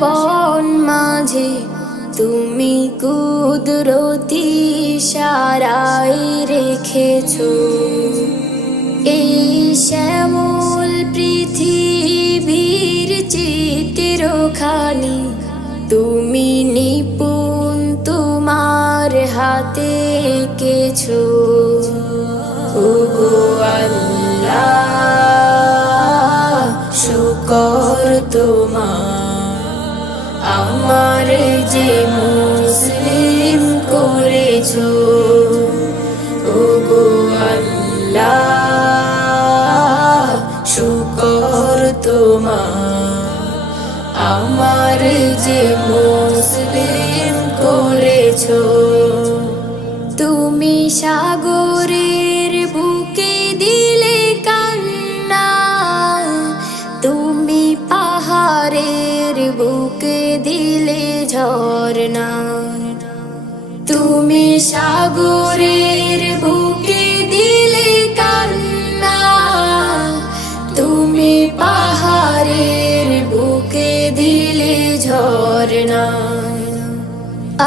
বন মাঝে তুমি কুদরতি ইশারায় রেখেছো এই শ্যামল পৃথিবীর চিত্রখানি তুমি নিপুণ তোমার হাতে এঁকেছো ওগো আল্লাহ শুকর তোমার আমার যে মুসলিম করেছো ওগো আল্লাহ শুকর তোমার আমার যে মুসলিম করেছো তুমি সাগরের বুকে দিলে কান্না তুমি পাহাড়ের বুকে দিলে ঝরনা তুমি সাগরের বুকে দিলে কান্না তুমি পাহাড়ের বুকে দিলে ঝরনা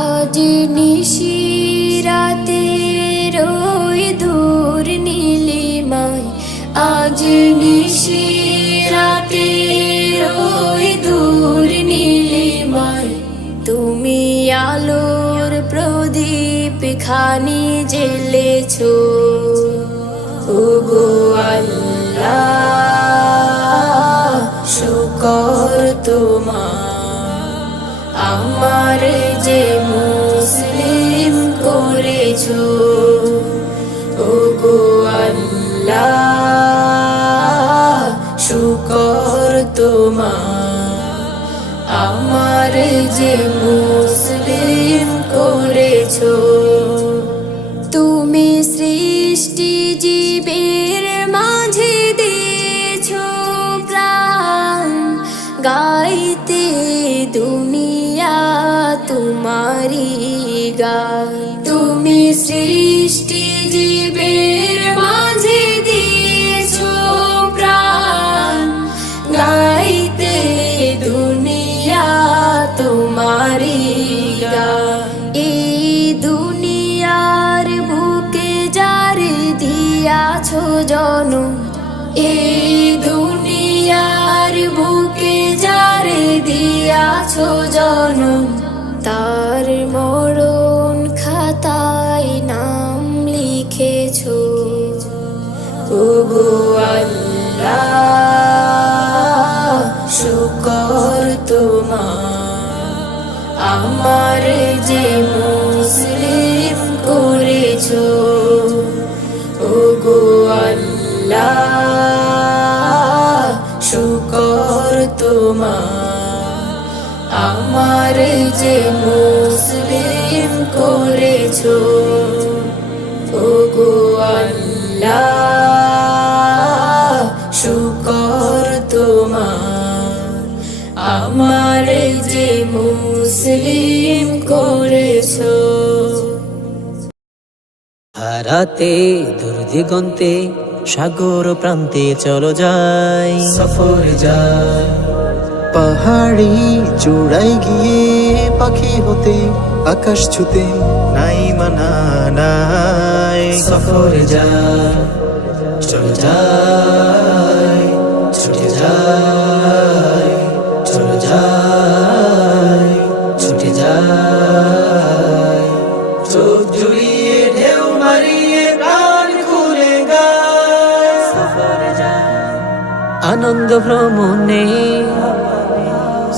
আজ নিশিরাতে রই দূর নীলিমায় আজ নিশিরাতে রই দূর নীলিমায় তুমি আলোর প্রদীপ খানি জ্বেলেছো ওগো আল্লাহ শুকর তোমার আমার যে মুসলিম করেছো ওগো আল্লাহ শুকর তোমার আমার যে মুসলিম করেছো তুমি সৃষ্টি জীবের মাঝে দিয়েছো প্রাণ গাইতে দুনিয়া তোমারি গান তুমি সৃষ্টি জীবের মাঝে দিয়েছো প্রাণ গাইতে দুনিয়া তোমারি গান এই দুনিয়ার বুকে যারে দিয়াছো জনম এই দুনিয়ার বুকে যারে দিয়াছো জনম তার মরণ খাতায় নাম লিখেছো ওগো আল্লাহ শুকর তোমার আমার যে মুসলিম করেছো ওগো আল্লাহ শুকর তোমার আমার যে মুসলিম করেছো ওগো আল্লাহ শুকর তোমার আমার যে মুসলিম করেছো হারাতে দূরদিগন্তে সাগর প্রান্তে চলো যাই সফর যায় পাহাড়ি চূড়ায় গিয়ে পাখি হতে আকাশ ছুতে নাই মানা নাই সফর যায় চলে যায় ছুটে যায় চলে যায় ছুটে যায় চোখ জুড়িয়ে ঢেউ মারিয়ে প্রাণ খুলে গায় সফর যায় আনন্দ ভ্রমণে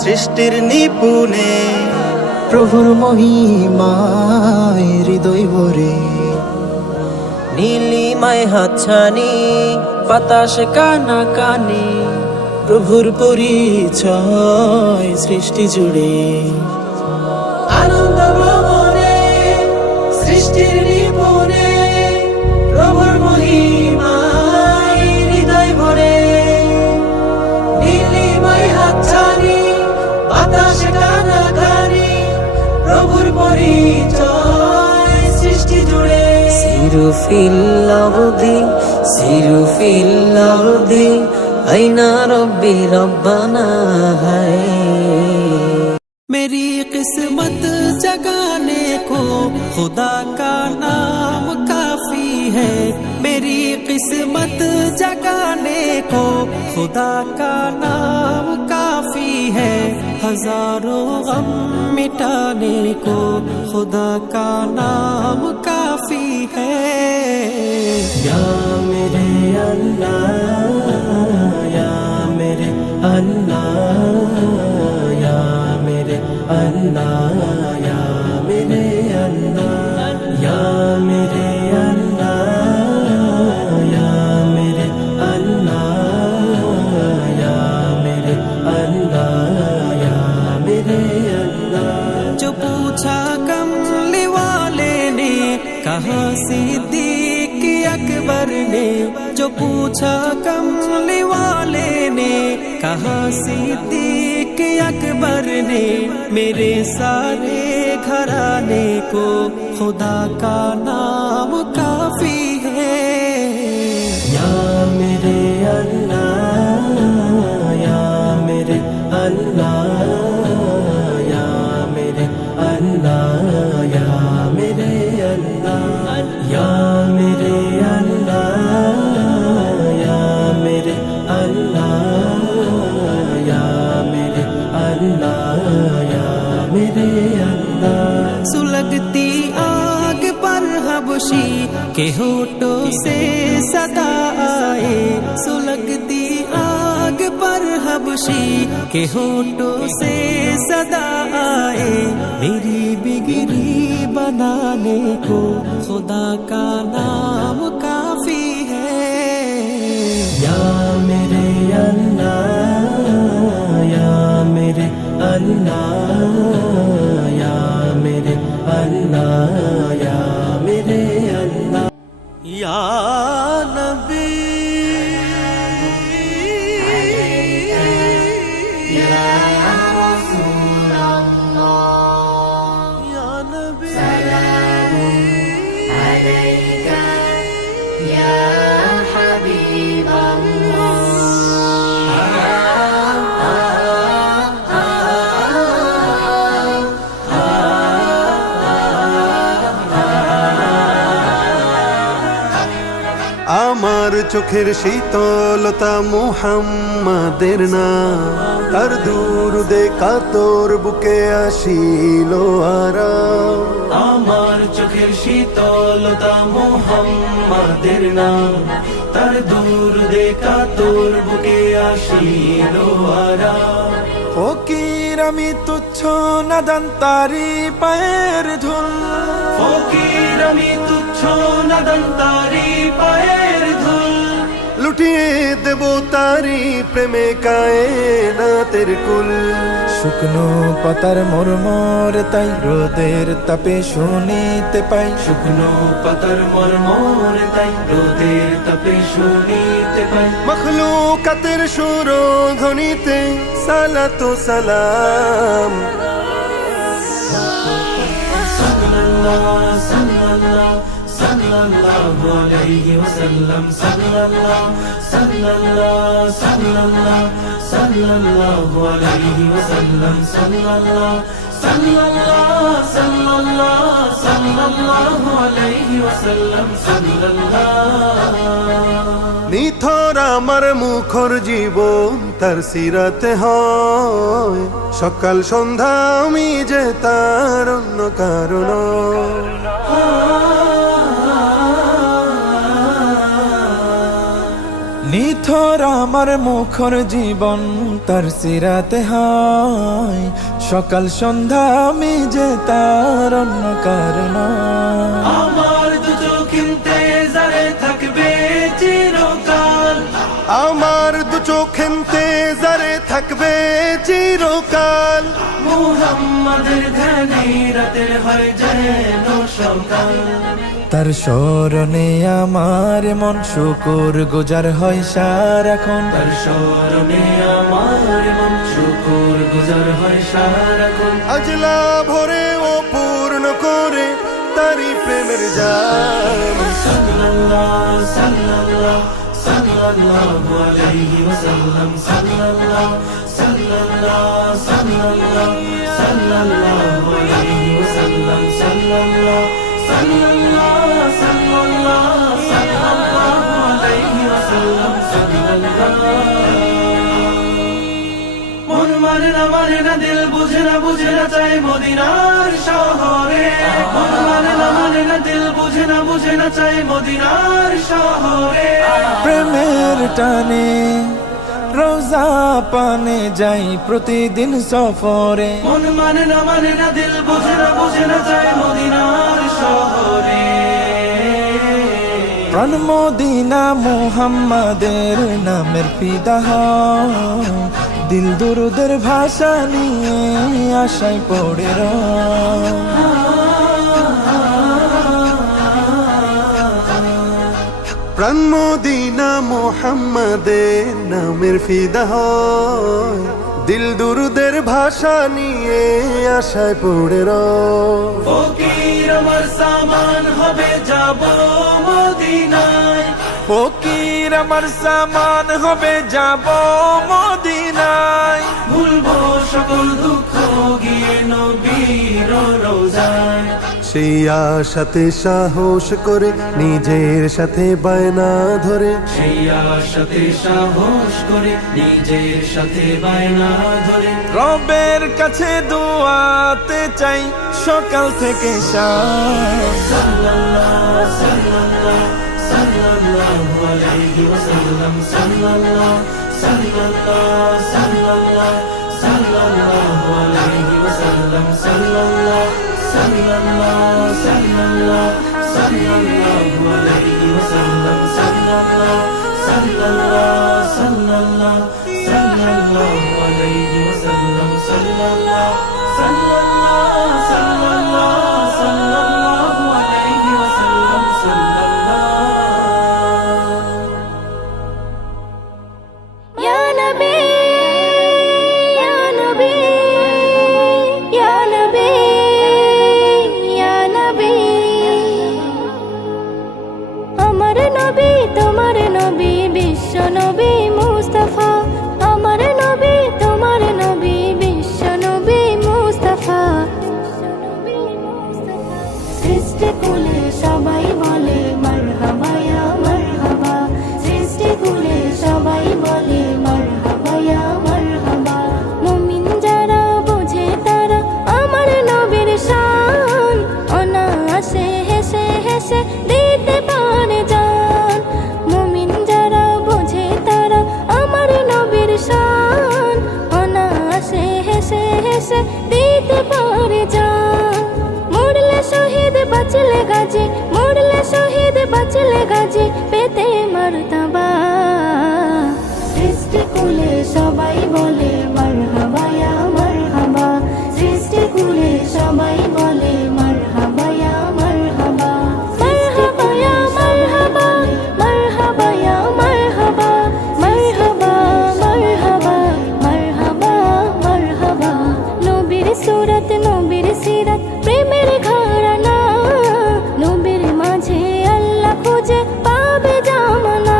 সৃষ্টির নিপুণে প্রভুর মহিমায় হৃদয় ভরে নীলিমায় হাতছানি বাতাস কানা কানে প্রভুর পরিচয় সৃষ্টি জুড়ে আনন্দ ভ্রমণে সৃষ্টির নিপুণে প্রভুর মহিমায় হৃদয় ভরে নীলিমায় হাতছানি বাতাস কানা কানে প্রভুর পরিচয় সৃষ্টি জুড়ে সিরু ফিল আরদি আইনা রব্বি রব্বানা হায় मेरी किस्मत जगाने को खुदा का नाम काफी है। मेरी किस्मत जगाने को खुदा का नाम काफी है। हजारों गम मिटाने को खुदा का नाम काफी है। या मेरे अल्लाह, या मेरे अल्लाह, या मेरे अल्लाह, या मेरे अल्लाह, या मेरे अल्लाह, या मेरे अल्लाह, या मेरे अल्लाह, या मेरे अल्लाह। जो पूछा कमली वाले ने कहा सिद्दीक अकबर ने, जो पूछा कमली वाले ने कहा सिद्दीक अकबर ने, मेरे सारे घराने को खुदा का नाम काफी है। या मेरे अल्लाह, या मेरे अल्लाह, या मेरे अल्लाह, या मेरे अल्लाह, या मेरे अल्लाह, या मेरे अल्लाह, या मेरे अल्लाह, या मेरे अल्लाह। सुलगती आग पर हबशी के होठों से सदा आए, सुलगती आग पर हबशी के होठों से सदा आए, मेरी बिगड़ी बनाने को खुदा का नाम काफी है। या मेरे अल्लाह, या मेरे अल्लाह, या मेरे अल्लाह, या मेरे अल्लाह। या नबी, या रसूल अल्लाह, या नबी, सलाम अलैका या हबीब আমার চোখের শীতলতা মুহাম্মাদের নাম, তার দুরুদে কাতর বুকে আসিল আরাম। আমার চোখের শীতলতা মুহাম্মাদের নাম, তার দুরুদে কাতর বুকে আসিল আরাম। ফকির আমি তুচ্ছ নাদান তারি পায়ের ধুল, ফকির আমি তুচ্ছ নাদান তারি পায়ের ধুল, লুটিয়ে দেব তারি প্রেমে কায়নাতের কুল। শুকনো পাতার মরমর তাই রোদের তাপে শুনিতে পাই, শুকনো পাতার মরমর তাই রোদের তাপে শুনিতে পাই। মখলুকাতের সুর ধ্বনিতে সালাতু সালাম। সাল্লাল্লাহু সাল্লাল্লাহু সাল্লাল্লাহু আলাইহি ওয়াসাল্লাম, সাল্লাল্লাহু সাল্লাল্লাহু সাল্লাল্লাহু সাল্লাল্লাহু আলাইহি ওয়াসাল্লাম, সাল্লাল্লাহু সাল্লাল্লাহু সাল্লাল্লাহু সাল্লাল্লাহু আলাইহি ওয়াসাল্লাম, সাল্লাল্লাহু। নিথর আমার মুখর জীবন তার সিরাতে হয়, সকাল সন্ধ্যা আমি যে তার অন্য কারণ। নিথর আমার মুখর জীবন তার সিরাতে হয়, সকাল সন্ধ্যা আমি যে তার অন্য কারণ। আমার দু চোখ ইন্তেজারে থাকবে চিরকাল, আমার দু চোখ ইন্তেজারে থাকবে চিরকাল। মুহাম্মাদের ধ্যানে রাতের হয় যেন সকাল, তার স্মরণে আমার মন শুকুর গুজার হয় সারাক্ষণ, তার স্মরণে আমার মন শুকুর গুজার হয় সারাক্ষণ। আজলা ভরে ও পূর্ণ করে তারি প্রেমের জাম। সাল্লাল্লাহু সাল্লাল্লাহু সাল্লাল্লাহু আলাইহি ওয়াসাল্লাম, সাল্লাল্লাহু সাল্লাল্লাহু সাল্লাল্লাহু সাল্লাল্লাহু আলাইহি ওয়াসাল্লাম সাল্লাল্লাহ সাল্লাল্লাহ সাল্লাল্লাহ সাল্লাল্লাহু আলাইহি ওয়াসাল্লাম সাল্লাল্লাহ মন মানে না দিল বুঝে না চাই মদিনার শহরে মন মানে না দিল বুঝে না চাই মদিনার শহরে প্রেমের টানে রোজা পানে যাই প্রতিদিন সফরে মন মানে না দিল বুঝে না চাই মদিনার শহরে প্রাণ মদিনা মুহাম্মাদের নামের ফিদা হয় দিল দুরুদের ভাষা নিয়ে আশায় পড়ে রয় প্রাণ মদিনা মুহাম্মাদের নামের ফিদা হয় দিল দুরুদের ভাষা নিয়ে আশায় পড়ে রয় ফকির আমার সামান হবে যাব মদিনায় ফকির আমার সামান হবে যাব মদিনায় ভুলবো সকল দুঃখ গিয়ে নবীর রোজায় সেই আশাতে সাহস করে নিজের সাথে বায়না ধরে সেই আশাতে সাহস করে নিজের সাথে বায়না ধরে রবের কাছে দোয়াতে চাই সকাল থেকে শাম সাল্লাল্লাহ সাল্লাল্লাহ সাল্লাল্লাহু আলাইহি ওয়াসাল্লাম সাল্লাল্লাহ সাল্লাল্লাহ সাল্লাল্লাহ সাল্লাল্লাহু আলাইহি ওয়াসাল্লাম সাল্লাল্লাহ সাল্লাল্লাহ সাল্লাল্লাহ সাল্লাল্লাহু আলাইহি ওয়াসাল্লাম সাল্লাল্লাহ সাল্লাল্লাহ সাল্লাল্লাহ সাল্লাল্লাহু আলাইহি ওয়াসাল্লাম সাল্লাল্লাহ সাল্লাল্লাহ সাল্লাল্লাহ সাল্লাল্লাহু আলাইহি ওয়াসাল্লাম সাল্লাল্লাহ ইয়া নবী ইয়া নবী ইয়া নবী ইয়া নবী আমার নবী তোমার নবী বিশ্ব নবী মুস্তাফা আমার নবী তোমার নবী বিশ্ব নবী মুস্তাফা সৃষ্টি কুলে সবাই বলে মারহাবা ইয়া মারহাবা সৃষ্টি কুলে সবাই বলে মারহাবা ইয়া মারহাবা মুমিন যারা বুঝে তারা আমার নবীর শান অনায়াসে হেসে হেসে দিতে পারে জান মুমিন যারা বুঝে তারা আমার নবীর শান অনায়াসে হেসে হেসে দিতে পারে জান মরলে শহীদ বাঁচলে গাজী মরলে শহীদ বাঁচলে গাজী পেতে মারতাবা সৃষ্টি কুলে সবাই বলে মারহাবা ইয়া মারহাবা সৃষ্টি কুলে সবাই বলে মারহাবা ইয়া মারহাবা মারহাবা ইয়া মারহাবা মারহাবা ইয়া মারহাবা মারহাবা মারহাবা মারহাবা মারহাবা নবীর সুরত নবীর সিরাত প্রেমের ঘরানা নবীর মাঝে আল্লাহ খুঁজে পাবে জামানা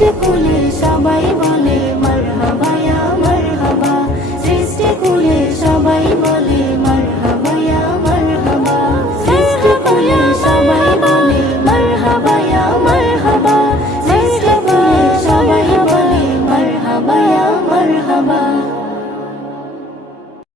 সৃষ্টি কুলে সবাই বলে